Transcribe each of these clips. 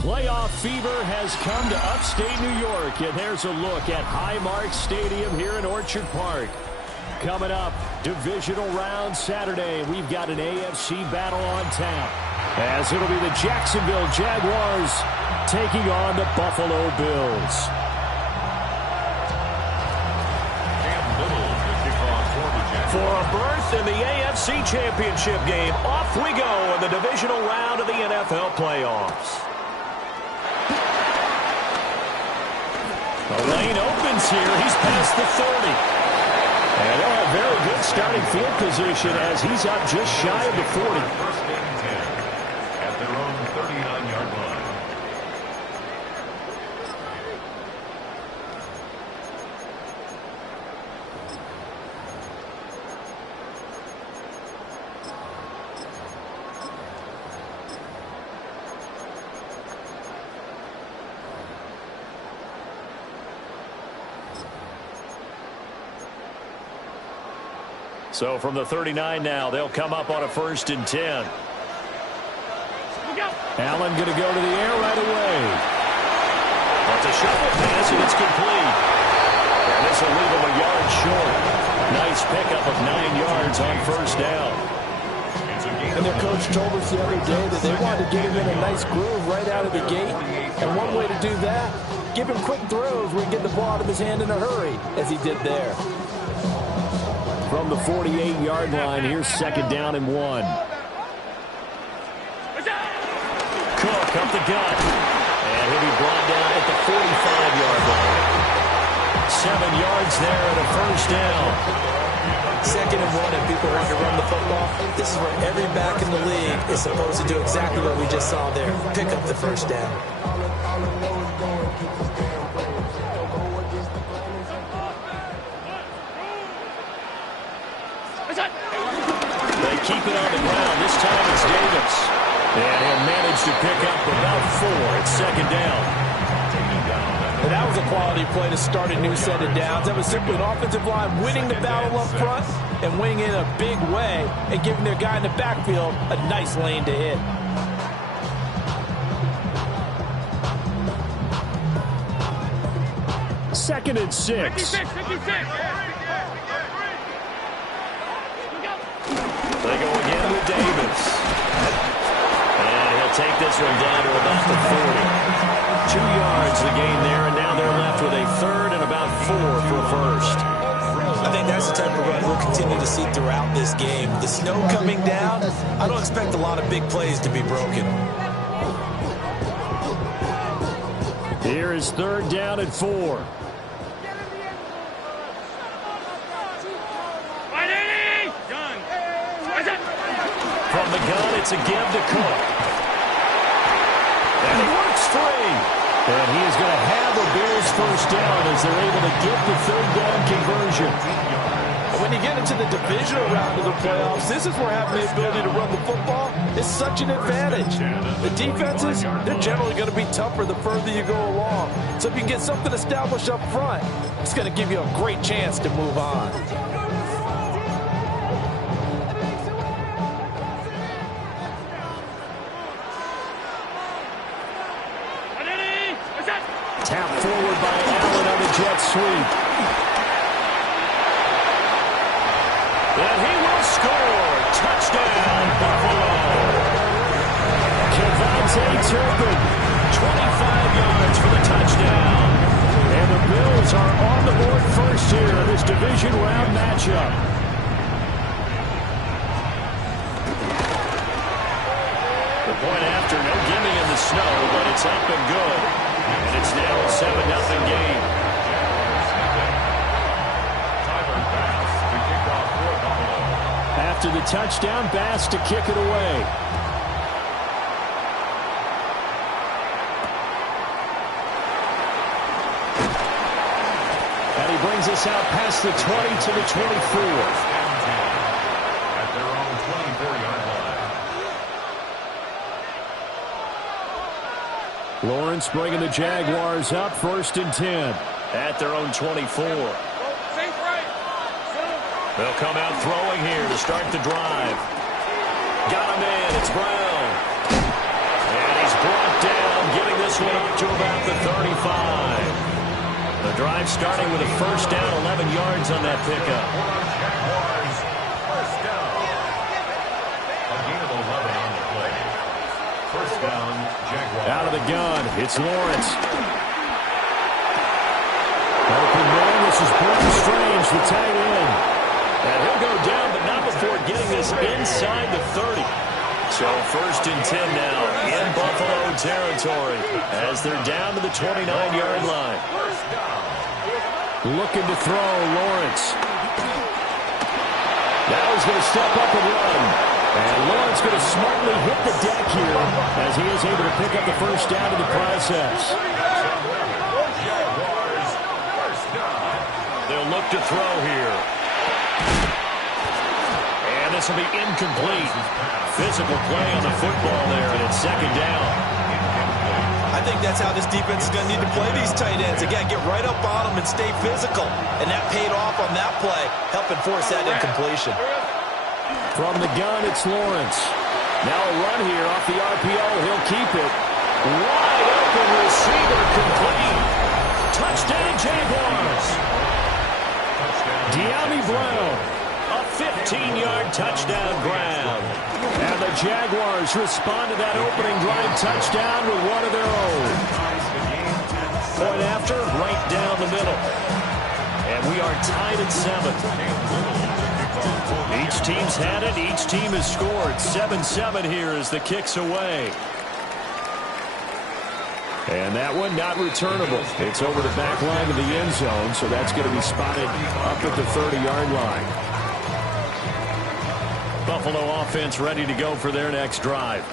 Playoff fever has come to upstate New York, and there's a look at Highmark Stadium here in Orchard Park. Coming up, divisional round Saturday, we've got an AFC battle on tap, as it'll be the Jacksonville Jaguars taking on the Buffalo Bills. For a berth in the AFC Championship game, off we go in the divisional round of the NFL playoffs. The lane opens here. He's past the 30. And they'll have very good starting field position as he's up just shy of the 40. First and 10 at their own 39-yard line. So from the 39 now, they'll come up on a 1st and 10. Allen going to go to the air right away. That's a shuffle pass, and it's complete. And this will leave him a yard short. Nice pickup of 9 yards on 1st down. And their coach told us the other day that they wanted to get him in a nice groove right out of the gate. And one way to do that, give him quick throws where he get the ball out of his hand in a hurry, as he did there. From the 48-yard line, here's 2nd down and 1. Cook up the gut. And he'll be brought down at the 45-yard line. 7 yards there at a 1st down. 2nd and 1, and people want to run the football. This is where every back in the league is supposed to do exactly what we just saw there. Pick up the 1st down. They keep it on the ground. This time it's Davis. And he'll manage to pick up about 4 at 2nd down. And that was a quality play to start a new set of downs. That was simply an offensive line winning the battle up front and winning in a big way and giving their guy in the backfield a nice lane to hit. Second and 6. 56. They go again with Davis. And he'll take this one down to about the 40. 2 yards the gain there, and now they're left with a 3rd and about 4 for a 1st. I think that's the type of run we'll continue to see throughout this game. The snow coming down, I don't expect a lot of big plays to be broken. Here is 3rd down and 4. From the gun, it's a give to Cook. And he works free. And he is going to have a Bills 1st down as they're able to get the 3rd down conversion. When you get into the divisional round of the playoffs, this is where having the ability to run the football is such an advantage. The defenses, they're generally going to be tougher the further you go along. So if you can get something established up front, it's going to give you a great chance to move on. Tap forward by Allen on the jet sweep. And he will score. Touchdown, Buffalo. Kevontae Turpin, 25 yards for the touchdown. And the Bills are on the board first here in this division round matchup. The point after, no gimme in the snow, but it's up and good. And it's now a 7-0 game. After the touchdown, Bass to kick it away. And he brings us out past the 20 to the 24. At their own 24-yard line. Lawrence bringing the Jaguars up 1st and 10 at their own 24. They'll come out throwing here to start the drive. Got him in. It's Brown. And he's brought down, getting this one up to about the 35. The drive starting with a first down, 11 yards on that pickup. First down. A gain of 11 on the play. First down, Jaguars. Out of the gun, it's Lawrence. Open man, this is Brenton Strange, the tight end. And he'll go down, but not before getting this inside the 30. So first and 10 now in Buffalo territory as they're down to the 29-yard line. Looking to throw, Lawrence. Now he's going to step up and run. And Lawrence going to smartly hit the deck here as he is able to pick up the first down in the process. They'll look to throw here. And this will be incomplete. Physical play on the football there, and it's second down. I think that's how this defense is going to need to play these tight ends. Again, get right up on them and stay physical. And that paid off on that play, helping force that incompletion. From the gun, it's Lawrence. Now a run here off the RPO. He'll keep it. Wide open receiver complete. Touchdown, Jaguars. De'Ami Brown. A 15-yard touchdown grab. And the Jaguars respond to that opening drive touchdown with one of their own. Point after, right down the middle. And we are tied at 7. Each team's had it. Each team has scored. 7-7 here as the kick's away. And that one not returnable. It's over the back line of the end zone, so that's going to be spotted up at the 30-yard line. Buffalo offense ready to go for their next drive.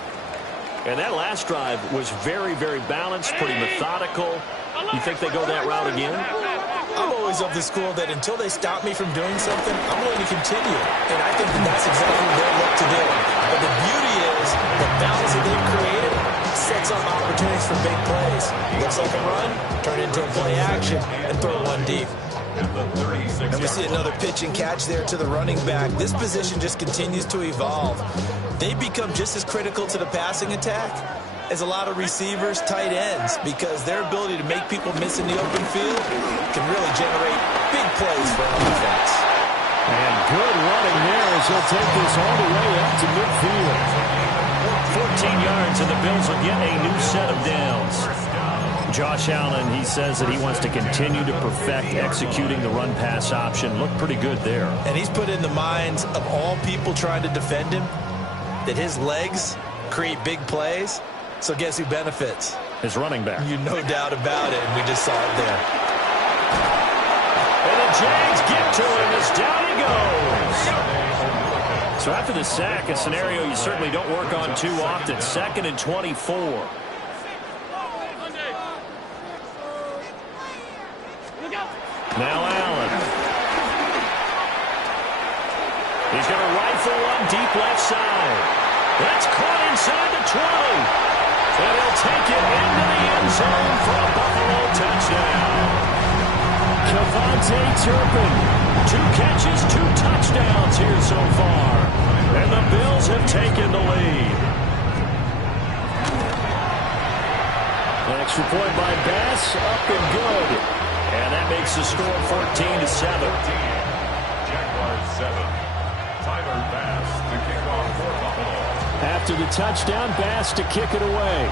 And that last drive was very, very balanced, pretty methodical. You think they go that route again? I'm always of the school that until they stop me from doing something, I'm going to continue. And I think that's exactly what they'll look to do. But the beauty is the balance that they've created sets up opportunities for big plays. Looks like a run, turn into a play action, and throw one deep. And we see another pitch and catch there to the running back. This position just continues to evolve. They become just as critical to the passing attack as a lot of receivers, tight ends, because their ability to make people miss in the open field can really generate big plays for an offense. And good running there as he'll take this all the way up to midfield. 14 yards, and the Bills will get a new set of downs. Josh Allen, he says that he wants to continue to perfect executing the run-pass option. Looked pretty good there. And he's put in the minds of all people trying to defend him that his legs create big plays. So guess who benefits? His running back. You no doubt about it, and we just saw it there. And the Jags get to him as down he goes. So after the sack, a scenario you certainly don't work on too often. 2nd and 24. Now Allen. He's going to rifle one deep left side. That's caught inside the 20. And he'll take it into the end zone for a Buffalo touchdown. Kevontae Turpin. 2 catches, 2 touchdowns here so far. And the Bills have taken the lead. An extra point by Bass, up and good. And that makes the score 14-7. Jaguars 7. Tyler Bass to kick off for Buffalo. After the touchdown, Bass to kick it away.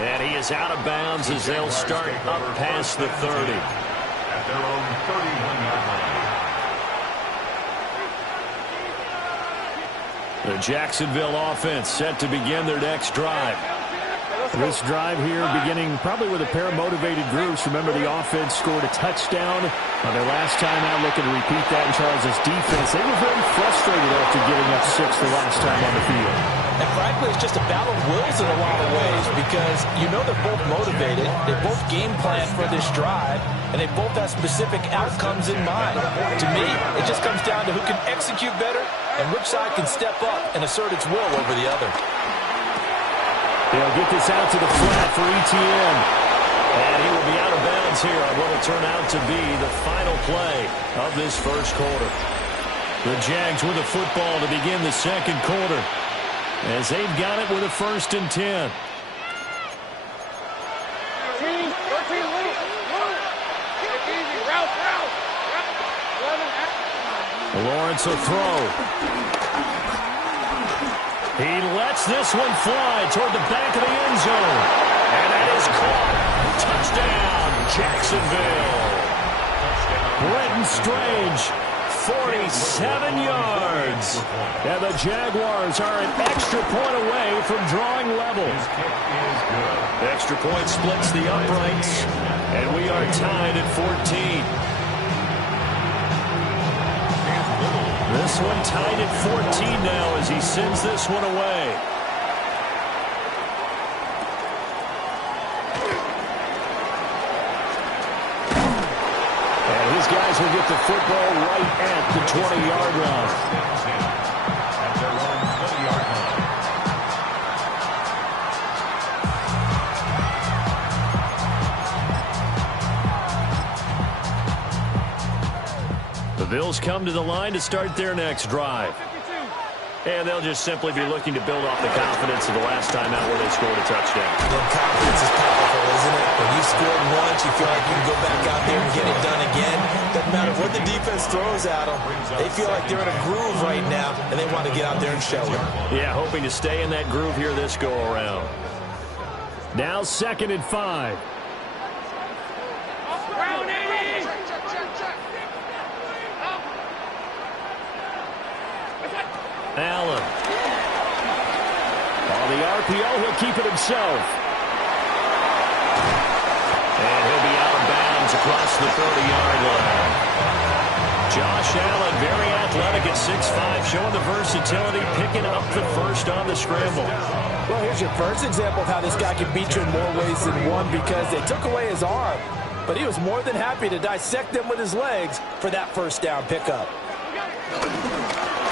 And he is out of bounds as they'll start up past the 30. At their own 31-yard line. The Jacksonville offense set to begin their next drive. This drive here beginning probably with a pair of motivated groups. Remember, the offense scored a touchdown on their last time out. Looking to repeat that in Charles' defense. They were very frustrated after giving up 6 the last time on the field. And frankly, it's just a battle of wills in a lot of ways because you know they're both motivated. They both game plan for this drive, and they both have specific outcomes in mind. To me, it just comes down to who can execute better and which side can step up and assert its will over the other. They'll get this out to the flat for ETN. And he will be out of bounds here on what will turn out to be the final play of this first quarter. The Jags with the football to begin the second quarter, as they've got it with a 1st and 10. Lawrence will throw. He lets this one fly toward the back of the end zone. And that is caught. Touchdown, Jacksonville. Brenton Strange, 47 yards. And the Jaguars are an extra point away from drawing level. Extra point splits the uprights. And we are tied at 14. This one tied at 14 now as he sends this one away. And his guys will get the football right at the 20-yard line. The Bills come to the line to start their next drive. And they'll just simply be looking to build off the confidence of the last time out where they scored a touchdown. Well, confidence is powerful, isn't it? When you scored once, you feel like you can go back out there and get it done again. Doesn't matter what the defense throws at them. They feel like they're in a groove right now, and they want to get out there and show it. Yeah, hoping to stay in that groove here this go-around. Now 2nd and 5. Allen. On the RPO, he'll keep it himself. And he'll be out of bounds across the 30-yard line. Josh Allen, very athletic at 6'5", showing the versatility, picking up the first on the scramble. Well, here's your first example of how this guy can beat you in more ways than one, because they took away his arm, but he was more than happy to dissect them with his legs for that first down pickup.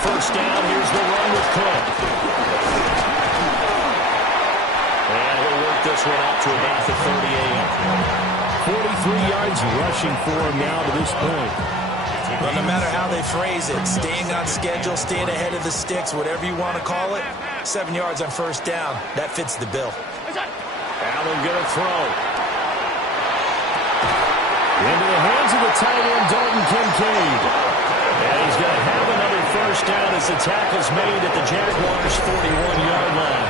First down, here's the run with Cook. And he'll work this one out to about the 38. 43 yards rushing for him now to this point. Well, no matter how they phrase it, staying on schedule, staying ahead of the sticks, whatever you want to call it, 7 yards on first down, that fits the bill. Allen gonna throw. Into the hands of the tight end, Dalton Kincaid. And he's going to have another first down as the tackle's made at the Jaguars' 41-yard line.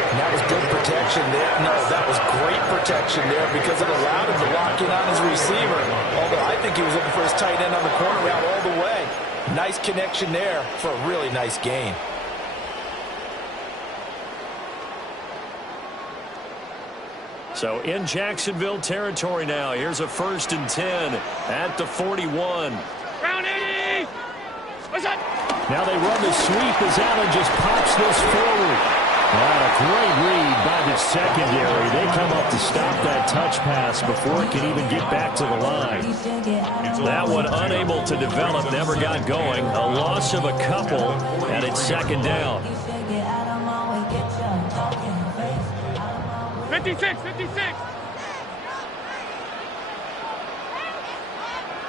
And that was good protection there. No, that was great protection there because it allowed him to lock in on his receiver. Although I think he was looking for his tight end on the corner route all the way. Nice connection there for a really nice gain. So in Jacksonville territory now. Here's a 1st and 10 at the 41. Now they run the sweep as Allen just pops this forward. A great read by the secondary. They come up to stop that touch pass before it can even get back to the line. That one unable to develop, never got going. A loss of a couple, and it's 2nd down. 56.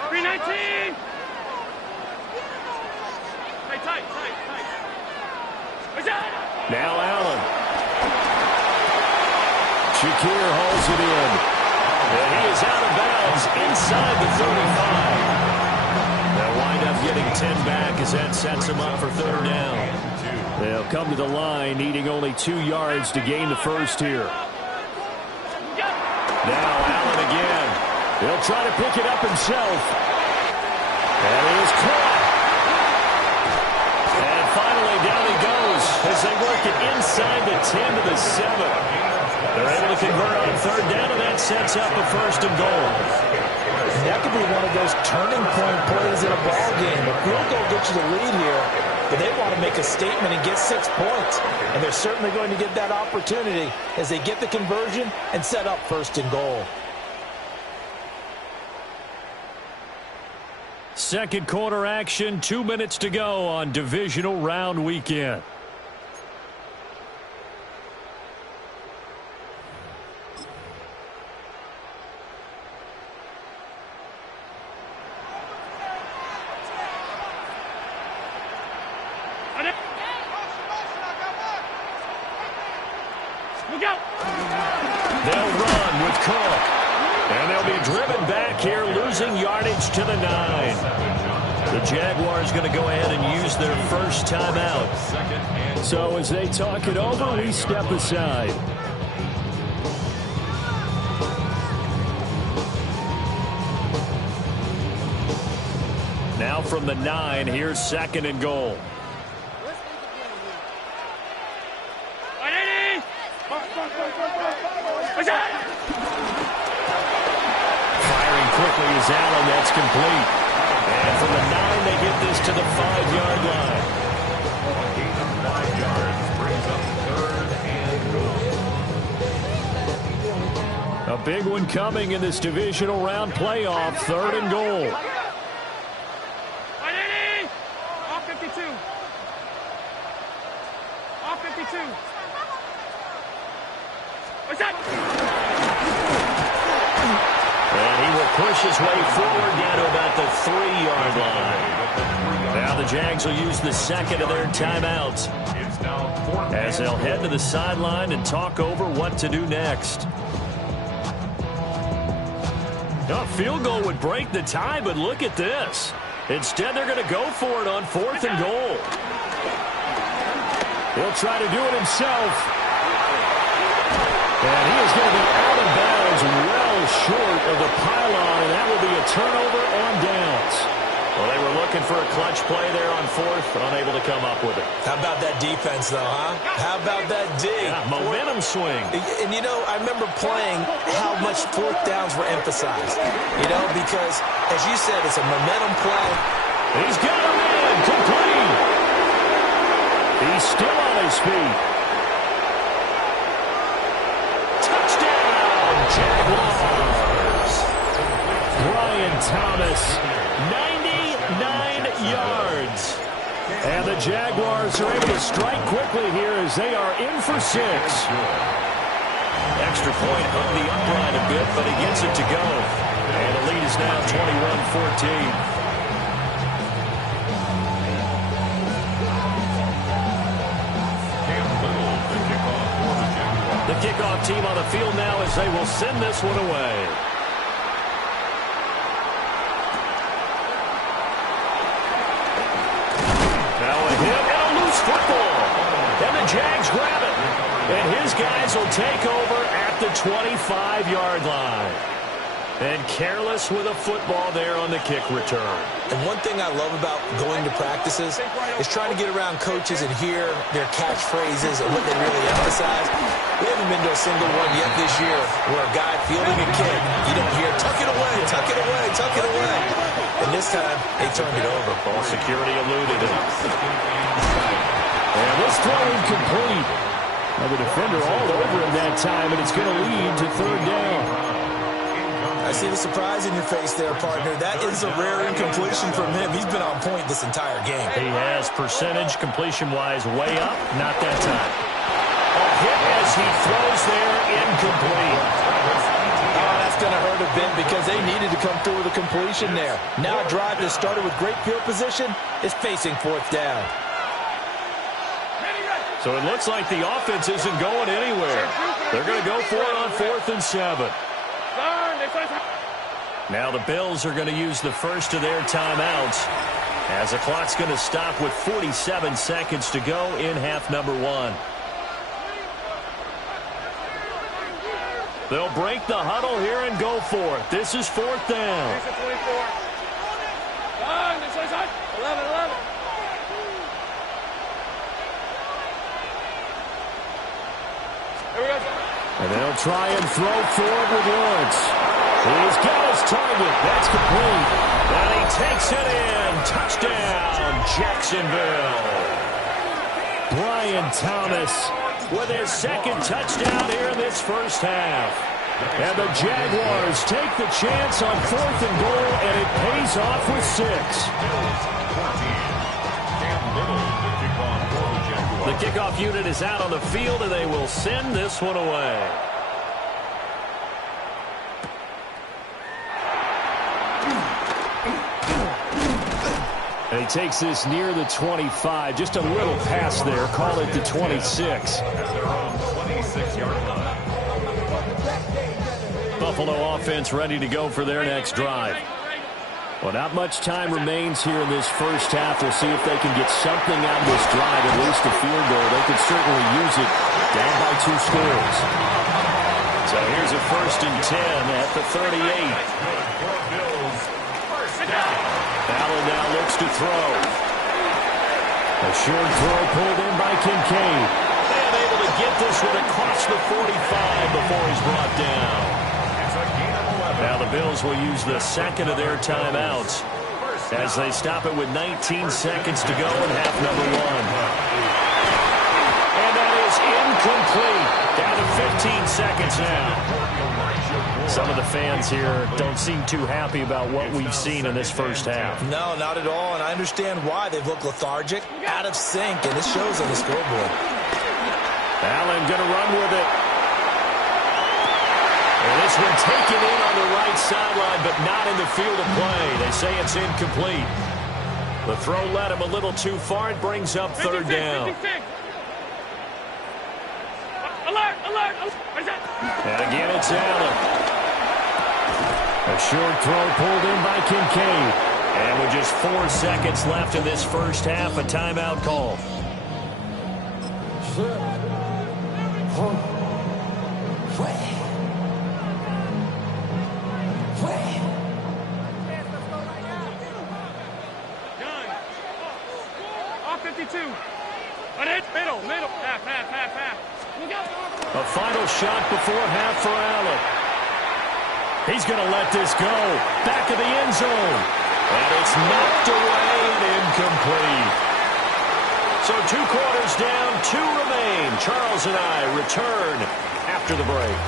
319. Tight. Now Allen. Shakir hauls it in. And he is out of bounds inside the 35. They'll wind up getting 10 back as that sets him up for 3rd down. They'll come to the line needing only 2 yards to gain the first here. Now Allen again. He'll try to pick it up himself. And he is caught. And finally down he goes as they work it inside the 10 to the 7. They're able to convert on 3rd down, and that sets up a 1st and goal. And that could be one of those turning point plays in a ball game. A field goal gets you the lead here, but they want to make a statement and get 6 points. And they're certainly going to get that opportunity as they get the conversion and set up 1st and goal. Second quarter action, 2 minutes to go on divisional round weekend. losing yardage to the 9. The Jaguars going to go ahead and use their first timeout. So as they talk it over, we step aside. Now from the 9, here's 2nd and goal. Firing quickly is Allen. That's complete. And from the 9, they get this to the 5-yard line. A gain of 5 yards brings up 3rd and goal. A big one coming in this divisional round playoff. 3rd and goal. All 52. All 52. What's that? And he will push his way forward down to about the 3-yard line. Now the Jags will use the 2nd of their timeouts as they'll head to the sideline and talk over what to do next. A field goal would break the tie, but look at this. Instead, they're going to go for it on 4th and goal. He'll try to do it himself. And he is going to be out of bounds well short of the pylon, and that will be a turnover on downs. Well, they were looking for a clutch play there on 4th, unable to come up with it. How about that defense, though, huh? How about that D? Yeah, momentum swing. And, you know, I remember playing how much 4th downs were emphasized. You know, because, as you said, it's a momentum play. He's got him in, complete. He's still on his feet. Touchdown, Jaguars. Brian Thomas, 99 yards. And the Jaguars are able to strike quickly here as they are in for 6. Extra point hung the upright a bit, but he gets it to go. And the lead is now 21-14. The kickoff team on the field now as they will send this one away. Now a hit and a loose football. And the Jags grab it. And his guys will take over at the 25-yard line. And careless with a football there on the kick return. And one thing I love about going to practices is trying to get around coaches and hear their catchphrases and what they really emphasize. We haven't been to a single one yet this year where a guy fielding a kick, you don't hear, tuck it away, tuck it away, tuck it away. And this time, they turned it over. Ball security eluded it. And this throw incomplete. Now the defender all over him that time, and it's going to lead to 3rd down. I see the surprise in your face there, partner. That is a rare incompletion from him. He's been on point this entire game. He has percentage completion-wise way up. Not that time. A hit as he throws there, incomplete. Oh, that's going to hurt a bit because they needed to come through with a completion there. Now a drive that started with great field position is facing 4th down. So it looks like the offense isn't going anywhere. They're going to go for it on 4th and 7. Now the Bills are going to use the first of their timeouts as the clock's going to stop with 47 seconds to go in half number 1. They'll break the huddle here and go for it. This is 4th down. 11. And they'll try and throw forward with Lawrence. He's got his target. That's complete. And he takes it in. Touchdown, Jacksonville. Brian Thomas with his 2nd touchdown here in this first half. And the Jaguars take the chance on 4th and goal, and it pays off with 6. The kickoff unit is out on the field, and they will send this one away. And he takes this near the 25. Just a little pass there. Call it the 26. Buffalo offense ready to go for their next drive. Well, not much time remains here in this first half. We'll see if they can get something out of this drive, at least a field goal. They could certainly use it down by 2 scores. So here's a 1st and 10 at the 38. Allen now looks to throw. A short throw pulled in by Kincaid. And able to get this one across the 45 before he's brought down. Now the Bills will use the second of their timeouts as they stop it with 19 seconds to go in half number 1. And that is incomplete. Down to 15 seconds now. Some of the fans here don't seem too happy about what we've seen in this first half. No, not at all, and I understand why. They've looked lethargic, out of sync, and it shows on the scoreboard. Allen going to run with it. And this one taken in on the right sideline, but not in the field of play. They say it's incomplete. The throw led him a little too far. It brings up 3rd down. 56. Alert, alert, alert. And again, it's Allen. A short throw pulled in by Kincaid. And with just 4 seconds left in this first half, a timeout call. Middle, half. A final shot before half for Allen. He's going to let this go. Back of the end zone. And it's knocked away and incomplete. So 2 quarters down, 2 remain. Charles and I return after the break.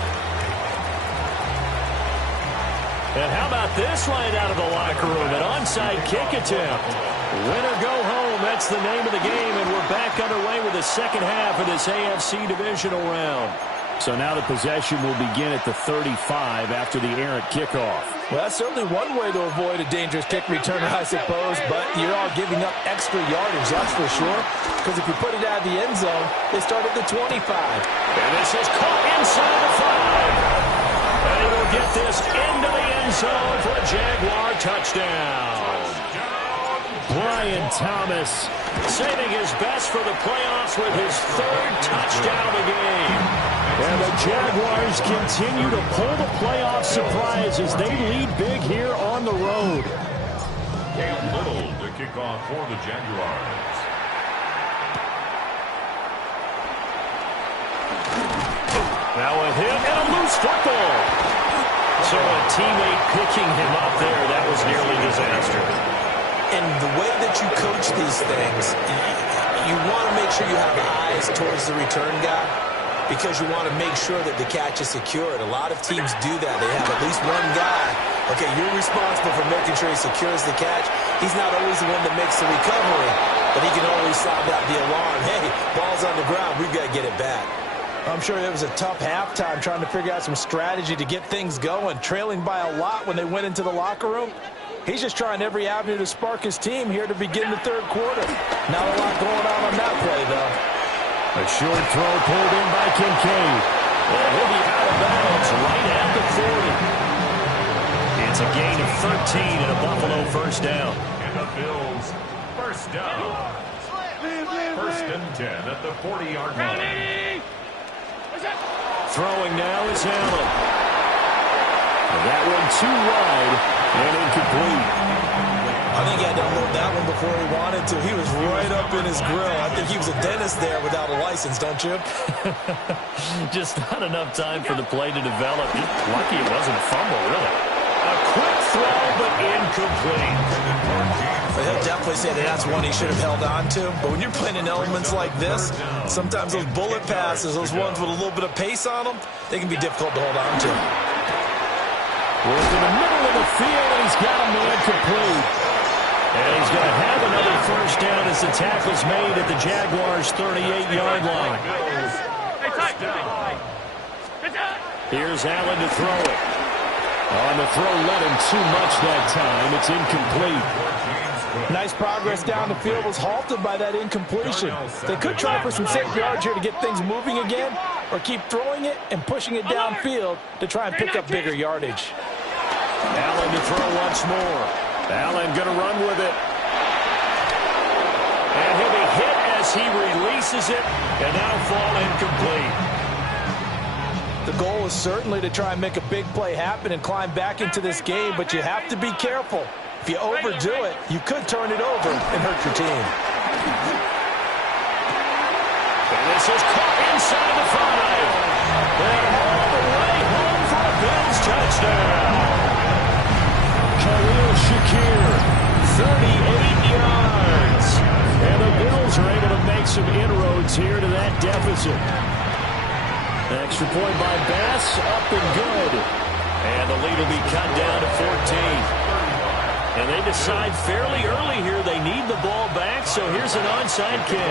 And how about this right out of the locker room? An onside kick attempt. Win or go home, that's the name of the game, and we're back underway with the second half of this AFC divisional round. So now the possession will begin at the 35 after the errant kickoff. Well, that's certainly one way to avoid a dangerous kick returner, I suppose, but you're all giving up extra yardage, that's for sure, because if you put it out of the end zone, they start at the 25. And this is caught inside the 5. And he will get this into the end zone for a Jaguar touchdown. Brian Thomas saving his best for the playoffs with his 3rd touchdown of the game. And the Jaguars continue to pull the playoff surprise as they lead big here on the road. Cam Little to kick off for the Jaguars. Now a hit and a loose football. So a teammate picking him up there, that was nearly disaster. And the way that you coach these things, you want to make sure you have eyes towards the return guy because you want to make sure that the catch is secured. A lot of teams do that. They have at least one guy. Okay, you're responsible for making sure he secures the catch. He's not always the one that makes the recovery, but he can always sound out the alarm. Hey, ball's on the ground. We've got to get it back. I'm sure it was a tough halftime trying to figure out some strategy to get things going, trailing by a lot when they went into the locker room. He's just trying every avenue to spark his team here to begin the 3rd quarter. Not a lot going on that play, though. A short throw pulled in by Kincaid. And he'll be out of bounds right at the 40. It's a gain of 13 and a Buffalo 1st down. And the Bills 1st down. 1st and 10 at the 40-yard line. Throwing now is Allen. And that one too wide and incomplete. I think he had to unload that one before he wanted to. He was right up in his grill. I think he was a dentist there without a license, don't you? Just not enough time for the play to develop. Lucky it wasn't a fumble, really. A quick throw, but incomplete. He'll definitely say that that's one he should have held on to. But when you're playing in elements like this, sometimes those bullet passes, those ones with a little bit of pace on them, they can be difficult to hold on to. Well, to the middle of the field, and he's got a man complete. And he's going to have another 1st down as the tackle's made at the Jaguars' 38-yard line. Here's Allen to throw it. On the throw, led him too much that time. It's incomplete. Nice progress down the field was halted by that incompletion. They could try for some safe yards here to get things moving again, or keep throwing it and pushing it downfield to try and pick up bigger yardage. Allen to throw once more. Allen going to run with it. And he'll be hit as he releases it, and that'll fall incomplete. The goal is certainly to try and make a big play happen and climb back into this game, but you have to be careful. If you overdo it, you could turn it over and hurt your team. And this is caught inside the 5. And all the way home for a Bills touchdown. Khalil Shakir, 38 yards. And the Bills are able to make some inroads here to that deficit. Extra point by Bass, up and good. And the lead will be cut down to 14. And they decide fairly early here they need the ball back, so here's an onside kick.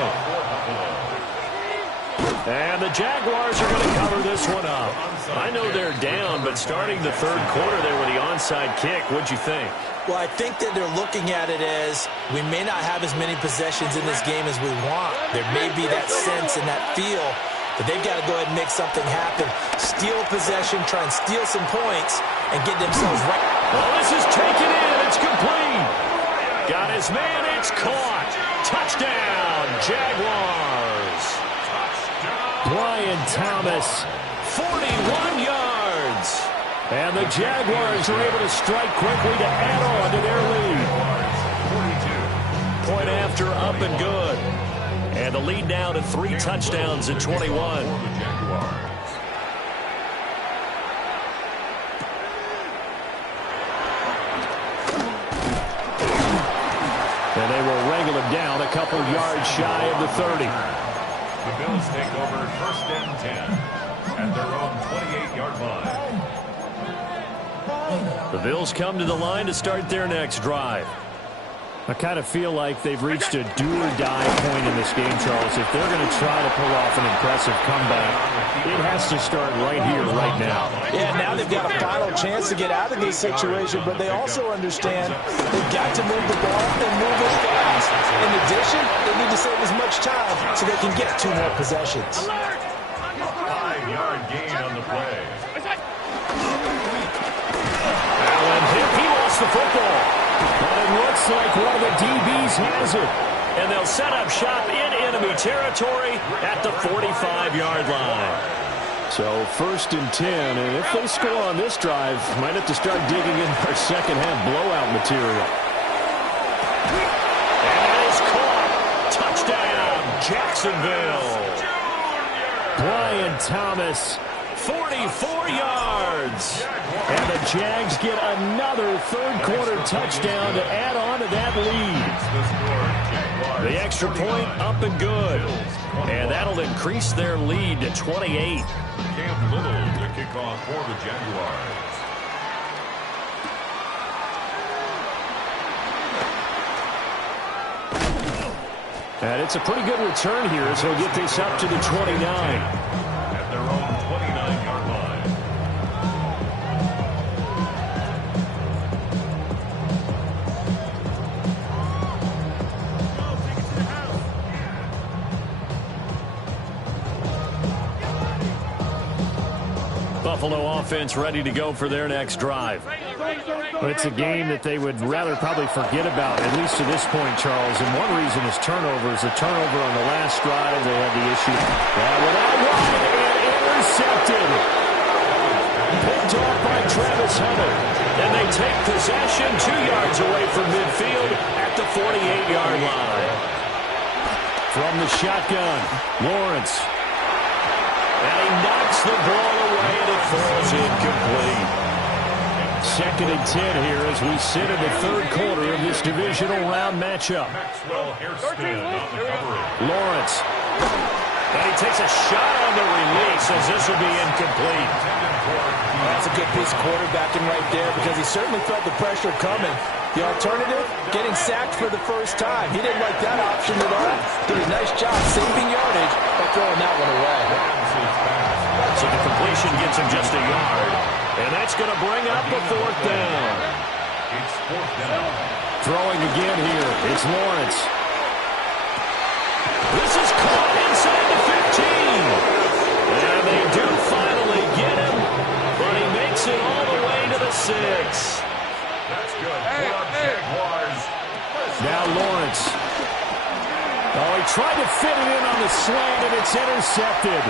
And the Jaguars are going to cover this one up. I know they're down, but starting the third quarter there with the onside kick, what'd you think? Well, I think that they're looking at it as we may not have as many possessions in this game as we want. There may be that sense and that feel that they've got to go ahead and make something happen. Steal possession, try and steal some points, and get themselves right. Oh, this is taken in. It's complete. Got his man. It's caught. Touchdown, Jaguars. Brian Thomas, 41 yards. And the Jaguars are able to strike quickly to add on to their lead. 42. Point after, up and good. And the lead now to 3 touchdowns at 21. And they will wrangle him down a couple yards shy of the 30. The Bills take over 1st and 10 at their own 28-yard line. The Bills come to the line to start their next drive. I kind of feel like they've reached a do-or-die point in this game, Charles. If they're going to try to pull off an impressive comeback, it has to start right here, right now. Yeah, now they've got a final chance to get out of this situation, but they also understand they've got to move the ball and move it fast. In addition, they need to save as much time so they can get 2 more possessions. 5-yard gain on the play. Allen hit. He lost the football. But it looks like one of the DBs has it. And they'll set up shop in enemy territory at the 45-yard line. So 1st and 10, and if they score on this drive, might have to start digging in their second-half blowout material. And it is caught. Touchdown, Jacksonville. Brian Thomas, 44 yards. And the Jags get another third-quarter touchdown to add on to that lead. The extra point up and good. And that'll increase their lead to 28. Cam Little to kick off for the Jaguars. And it's a pretty good return here as he'll get this up to the 29. At their own 29-yard line. Buffalo offense ready to go for their next drive. But it's a game that they would rather probably forget about, at least to this point, Charles. And one reason is turnovers. A turnover on the last drive, they had the issue. That went out wide and intercepted. Picked off by Travis Hunter. And they take possession 2 yards away from midfield at the 48-yard line. From the shotgun, Lawrence. And he knocks the ball away and it falls incomplete. 2nd and 10 here as we sit in the third quarter of this divisional round matchup. Lawrence. And he takes a shot on the release as this will be incomplete. That's a good piece of quarterbacking right there because he certainly felt the pressure coming. The alternative, getting sacked for the first time. He didn't like that option at all. Did a nice job saving yardage by throwing that one away. So the completion gets him just a yard. And that's going to bring up a 4th down. It's 4th down. Throwing again here. It's Lawrence. This is caught inside the 15. And they do finally get him. But he makes it all the way to the 6. That's good for our Jaguars. Now Lawrence. Oh, he tried to fit it in on the slant, and it's intercepted.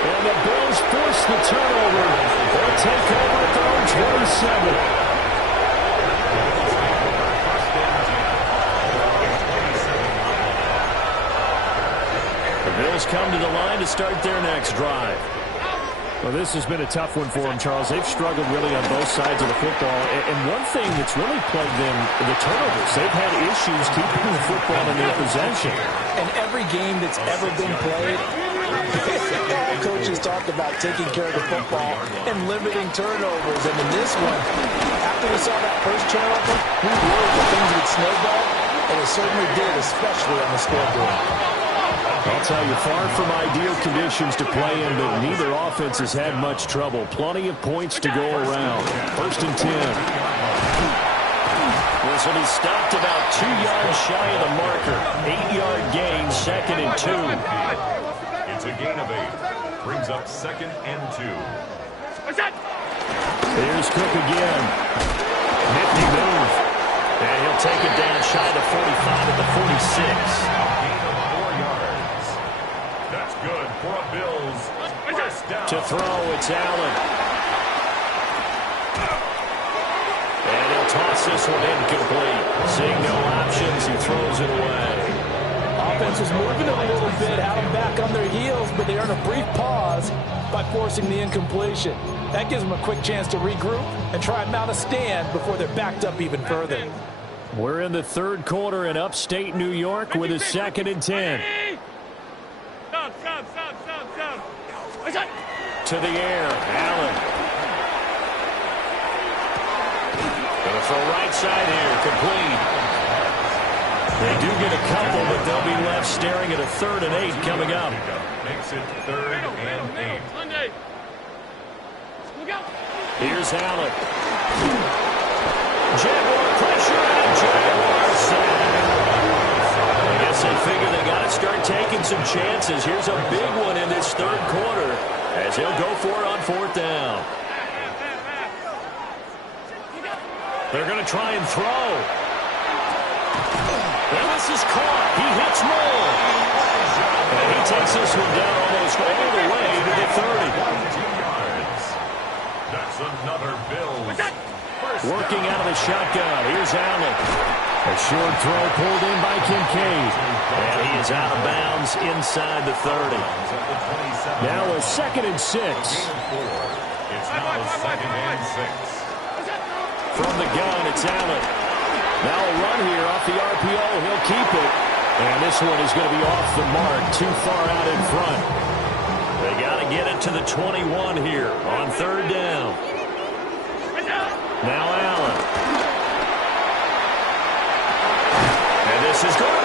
And the Bills force the turnover. They'll take over at their own 27. The Bills come to the line to start their next drive. Well, this has been a tough one for them, Charles. They've struggled really on both sides of the football. And one thing that's really plagued them, the turnovers. They've had issues keeping the football in their possession. And every game that's ever been played, all coaches talk about taking care of the football and limiting turnovers. And in this one, after we saw that first turnover, we worried that things would snowball, and it certainly did, especially on the scoreboard. I'll tell you, far from ideal conditions to play in, but neither offense has had much trouble. Plenty of points to go around. 1st and 10. This will be stopped about 2 yards shy of the marker. 8-yard gain, 2nd and 2. It's a gain of 8. Brings up 2nd and 2. Here's Cook again. Nifty move. And he'll take it down shy of the 45 at the 46. Good for a Bills. First down. To throw, it's Allen. And he'll toss this one incomplete. Seeing no options, he throws it away. Offense is moving a little bit, had them back on their heels, but they earn a brief pause by forcing the incompletion. That gives them a quick chance to regroup and try and mount a stand before they're backed up even further. We're in the 3rd quarter in upstate New York with a 2nd and 10. To the air, Allen. Gonna throw right side here, complete. They do get a couple, but they'll be left staring at a 3rd and 8 coming up. Makes it 3rd and 8. Here's Allen. Jaguar pressure and Jaguar sack. I guess they figure they got to start taking some chances. Here's a big one in this 3rd quarter, as he'll go for it on 4th down. They're going to try and throw. And this is caught. He hits Moore. And he takes this one down almost all the way to the 30. That's another Bills. Working out of the shotgun. Here's Allen. A short throw pulled in by Kincaid. And he is out of bounds inside the 30. Now a 2nd and 6. It's now 2nd and 6. From the gun, it's Allen. Now a run here off the RPO. He'll keep it. And this one is going to be off the mark. Too far out in front. They got to get it to the 21 here on 3rd down. Now Allen. And this is going